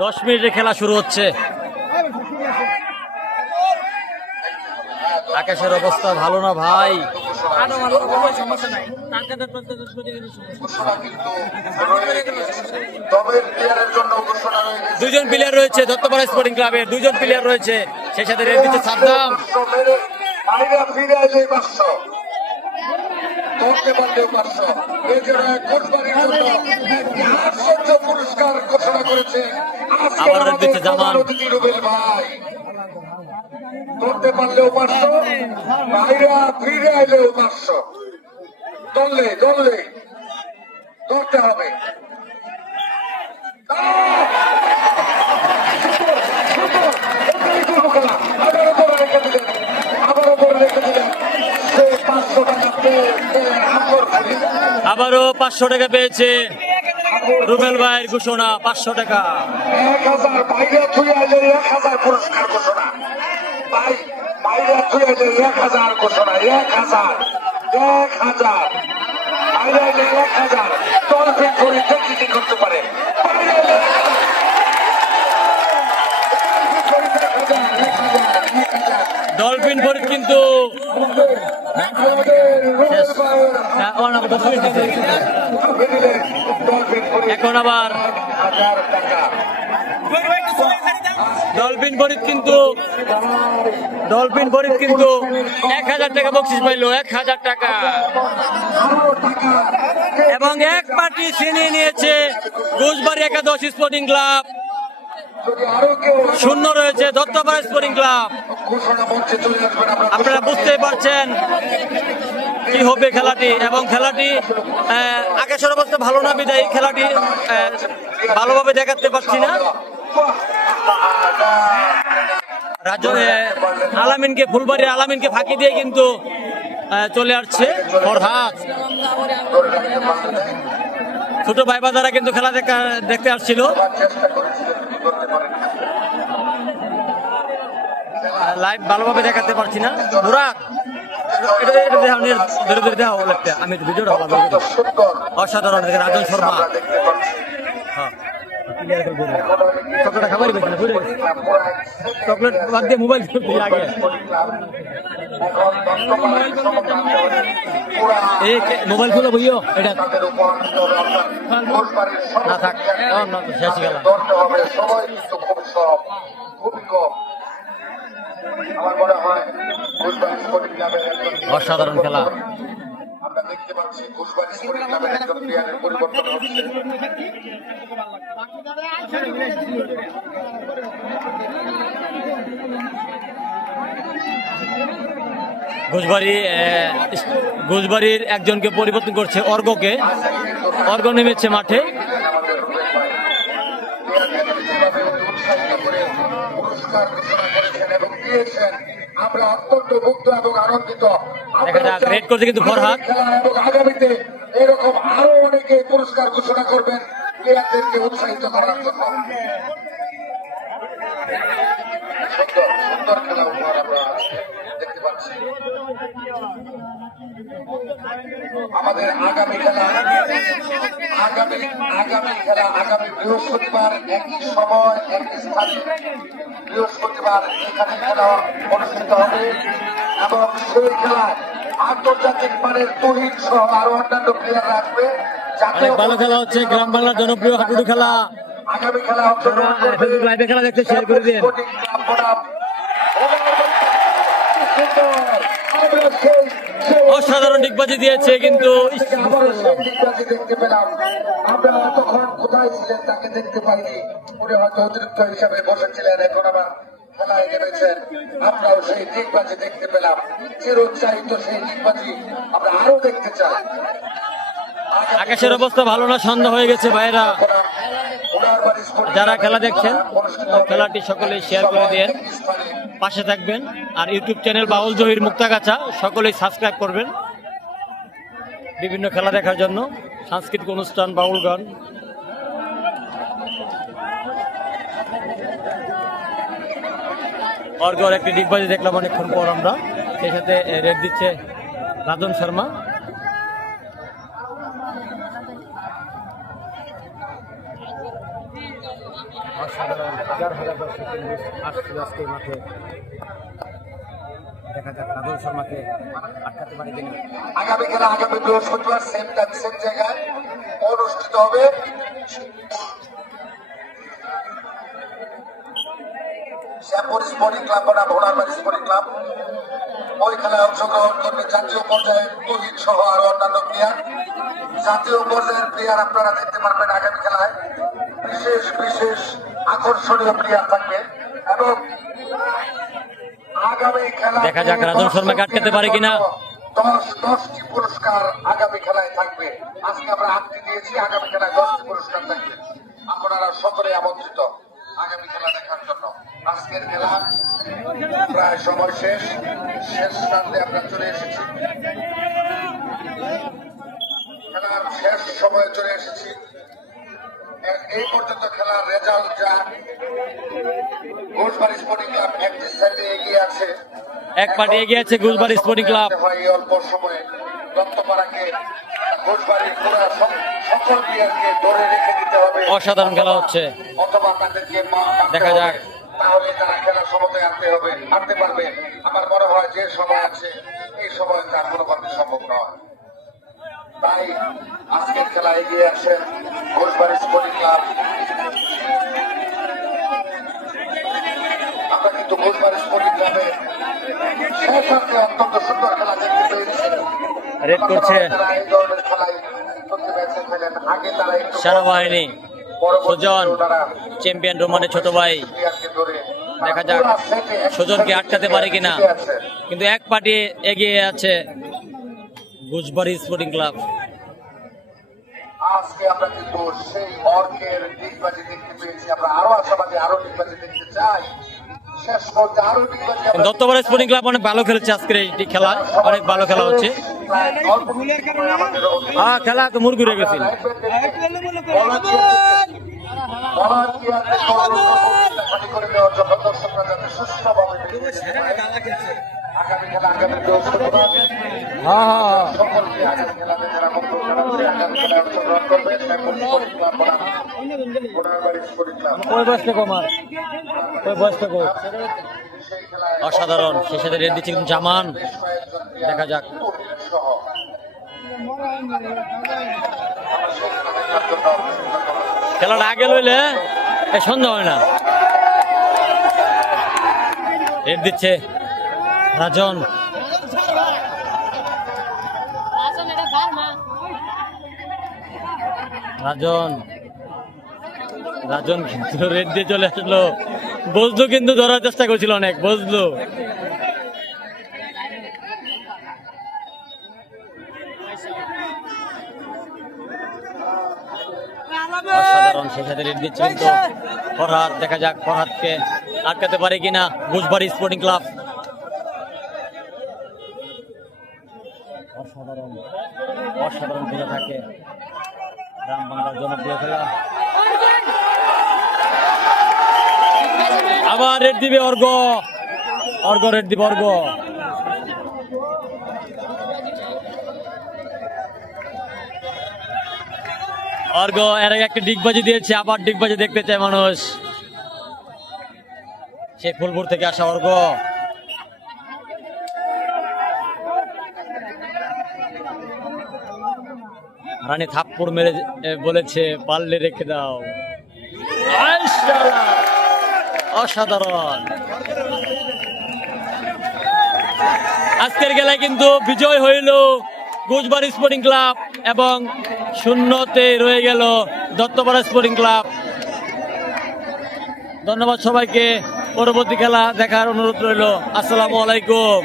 10 মিনিটে খেলা শুরু হচ্ছে। আকাশের অবস্থা ভালো না ভাই। দুজন প্লেয়ার রয়েছে দত্তপাড়া স্পোর্টিং ক্লাবের, দুজন প্লেয়ার রয়েছে, সেই সাথে রেড দিচ্ছে সাদ্দাম। আবার রেড দিচ্ছে জামান। ধরতে পারলেও 500, বাইরা ফিরে আইলেও 500। ধরলে ধরতে হবে। আবারও 500 টাকা পেয়েছে রুবেল ভাইয়ের ঘোষণা, 500 টাকা। 1000 বাইরে ছুঁয়ে আইলে 1000 পুরস্কার ঘোষণা। বাইরে ছুঁয়ে আইলে 1000 ঘোষণা। 1000 বাইরে আইলে 1000 ডলফিন করে কি করতে পারে। ডলফিন ফরিদ কিন্তু এখন আবার ডলফিন ফরিদ কিন্তু 1000 টাকা বকশিস পাইল, 1000 টাকা। এবং এক পার্টি ছিনিয়ে নিয়েছে ঘোষবাড়ি একাদশ স্পোর্টিং ক্লাব। শূন্য রয়েছে দত্তপাড়া স্পোর্টিং ক্লাব। আপনারা বুঝতেই পারছেন কি হবে খেলাটি, এবং খেলাটি আকাশের অবস্থা ভালো না বিদায়ী খেলাটি ভালোভাবে দেখাতে পারছি না। আলামিনকে, ফুলবাড়ির আলামিনকে ফাঁকি দিয়ে কিন্তু চলে আসছে ফরহাদ। ছোট ভাই বাজারা কিন্তু খেলা দেখতে আসছিল। লাইভ ভালোভাবে দেখাতে পারছি না। মুরাদ আমি ভিডিওটা অসাধারণ। রাজন শর্মা চকলেট খাবারই বেশি না, চকলেট বাদ দিয়ে মোবাইল আগে এই মোবাইল খুলে বইও এটা না থাক শেষ গেল। অসাধারণ খেলা আমরা দেখতে পাচ্ছি। ঘোষবাড়ি স্পোর্টিং ক্লাবের একজন প্লেয়ারের পরিবর্তন হচ্ছে। ঘোষবাড়ির একজনকে পরিবর্তন করছে, অর্ঘ নেমেছে মাঠে। আমরা অত্যন্ত মুগ্ধ এবং আনন্দিত। রেড করছে কিন্তু ফরহাদ। এবং আগামীতে এরকম আরো অনেকে পুরস্কার ঘোষণা করবেন প্লেয়ারদেরকে উৎসাহিত করার জন্য। সুন্দর খেলা উপহার আমরা দেখতে পাচ্ছি। আমাদের আগামী খেলা আগামী বৃহস্পতিবার একই সময় একই স্থানে বৃহস্পতিবার এখানে খেলা অনুষ্ঠিত হবে এবং সেই খেলায় আন্তর্জাতিক মানের তুহিন সহ আরো অন্যান্য প্লেয়ার আসবে। ভালো খেলা হচ্ছে, গ্রাম বাংলার জনপ্রিয় হাডুডু খেলা। আগামী খেলা লাইভে খেলা দেখতে শেয়ার করে দিন। অসাধারণ ডিগবাজি দিয়েছে কিন্তু দেখতে পেলাম। আমরা তখন কোথায় ছিলেন তাকে দেখতে পাইনি, উনি হয়তো অতিরিক্ত হিসাবে বসেছিলেন, এখন আবার খেলায় নেমেছেন। আমরাও সেই ডিগবাজি দেখতে পেলাম। চিরোৎসাহিত সেই ডিগবাজি আমরা আরো দেখতে চাই। আকাশের অবস্থা ভালো না, সন্ধ্যা হয়ে গেছে ভাইরা। যারা খেলা দেখছেন খেলাটি সকলেই শেয়ার করে দেন, পাশে থাকবেন। আর ইউটিউব চ্যানেল বাউল জহির মুক্তাগাছা সকলেই সাবস্ক্রাইব করবেন বিভিন্ন খেলা দেখার জন্য, সাংস্কৃতিক অনুষ্ঠান, বাউল গান। অর্ঘর একটি ডিগবাজি দেখলাম অনেকক্ষণ পর আমরা, সেই সাথে রেড দিচ্ছে রাজন শর্মা। অসাধারণ হাজার হাজার দর্শক আসছিল আজকে এই মাঠে। দেখা যাক রাজন শর্মাকে আটকাতে পারে কিনা। আগামী খেলা আগামী বৃহস্পতিবার সেম টাইম সেম জায়গায় অনুষ্ঠিত হবে। শ্যামপুর স্পোর্টিং ক্লাব বনাম ভোনারবাড়ি স্পোর্টিং ক্লাব। ওই খেলায় অংশগ্রহণ করবে জাতীয় পর্যায়ের তহিদ সহ আরো অন্যান্য প্লেয়ার। জাতীয় পর্যায়ের প্লেয়ার আপনারা দেখতে পারবেন আগামী খেলায়। বিশেষ বিশেষ আকর্ষণীয় প্লেয়ার থাকবে এবং আগামী খেলা দেখা যাক রাজন শর্মাকে আটকাতে পারে কিনা। 10টি পুরস্কার আগামী খেলায় থাকবে। আজকে আমরা 8টি দিয়েছি, আগামী খেলায় 10টি পুরস্কার থাকবে। আপনারা সকলে আমন্ত্রিত আগামী খেলা দেখার জন্য। আজকের খেলা প্রায় সময় শেষ প্রান্তে আমরা চলে এসেছি। খেলার শেষ সময়ে চলে এসেছি। এই পর্যন্ত খেলার রেজাল্ট যা, ঘোষবাড়ি স্পোর্টিং ক্লাব একটি সাইডে এগিয়ে আছে, এক পার্টি এগিয়ে আছে ঘোষবাড়ি স্পোর্টিং ক্লাব। এই অল্প সময়ে দত্তপাড়াকে ঘোষবাড়ির পুরো সকল প্লেয়ারকে ধরে রেখে দিতে হবে। অসাধারণ খেলা হচ্ছে, অথবা তাদেরকে দেখা যাক। তাহলে তারা খেলার সময় আনতে পারবে। আমার মনে হয় যে সময় আছে এই সময় তার কোনোভাবে সম্ভব নয়। তাই আজকের খেলা এগিয়ে আসেন ঘোষবাড়ি স্পোর্টিং ক্লাব। আমরা কিন্তু ঘোষবাড়ি স্পোর্টিং ক্লাবে শেষ অর্থে অত্যন্ত সুন্দর খেলা দেখতে পেয়েছি। রেড করছে তারা এই ধরনের খেলায় প্রতি ম্যাচে খেলেন। আগে তারা একটু সেনাবাহিনী সুজন, চ্যাম্পিয়ন রোমানের ছোট ভাই। দেখা যাক সুজনকে আটকাতে পারে কিনা, কিন্তু এক পার্টি এগিয়ে আছে ঘোষবাড়ি স্পোর্টিং ক্লাব। আজকে আমরা কিন্তু সেই অর্কের ডিগবাজি দেখতে পেয়েছি। আমরা আরো আশাবাদী, আরো ডিগবাজি দেখতে চাই। শেষ পর্যন্ত আরো ডিগবাজি। দত্তপাড়া স্পোর্টিং ক্লাব অনেক ভালো খেলেছে আজকের এই খেলা, অনেক ভালো খেলা হচ্ছে। হ্যাঁ, খেলা তো মুরগি রয়ে গেছিল। আগামী খেলা আগামী বৃহস্পতিবার সকলকে আগামী খেলাতে যারা আগামী খেলায় অংশগ্রহণ করবে অসাধারণ। সে সাথে রেড দিচ্ছে কিন্তু জামান। দেখা যাক খেলাটা আগে লইলে সন্ধ্যা হয় না। রেড দিচ্ছে রাজন। রাজন কিন্তু রেড দিয়ে চলে আসলো। বজলু কিন্তু ধরার চেষ্টা করছিল অনেক, বজলু। অসাধারণ। সেই সাথে রেড দিচ্ছে কিন্তু ফরহাদ। দেখা যাক ফরহাদকে আটকাতে পারে কিনা ঘোষবাড়ি স্পোর্টিং ক্লাব। অসাধারণ অসাধারণ খেলে থাকে গ্রাম বাংলার জনপ্রিয় খেলা। আবার রেড দিবে অর্ঘ, রেড দিবে অর্ঘ। এর আগে একটা ডিগবাজি দিয়েছে, আবার ডিগবাজি দেখতে চায় মানুষ। সে ফুলপুর থেকে আসা অর্ঘ। রানী থাপ্পড় মেরে বলেছে পারলে রেখে দাও। অসাধারণ। আজকের খেলায় কিন্তু বিজয় হইল ঘোষবাড়ি স্পোর্টিং ক্লাব এবং শূন্যতে রয়ে গেল দত্তপাড়া স্পোর্টিং ক্লাব। ধন্যবাদ সবাইকে। পরবর্তী খেলা দেখার অনুরোধ রইল। আসসালামু আলাইকুম।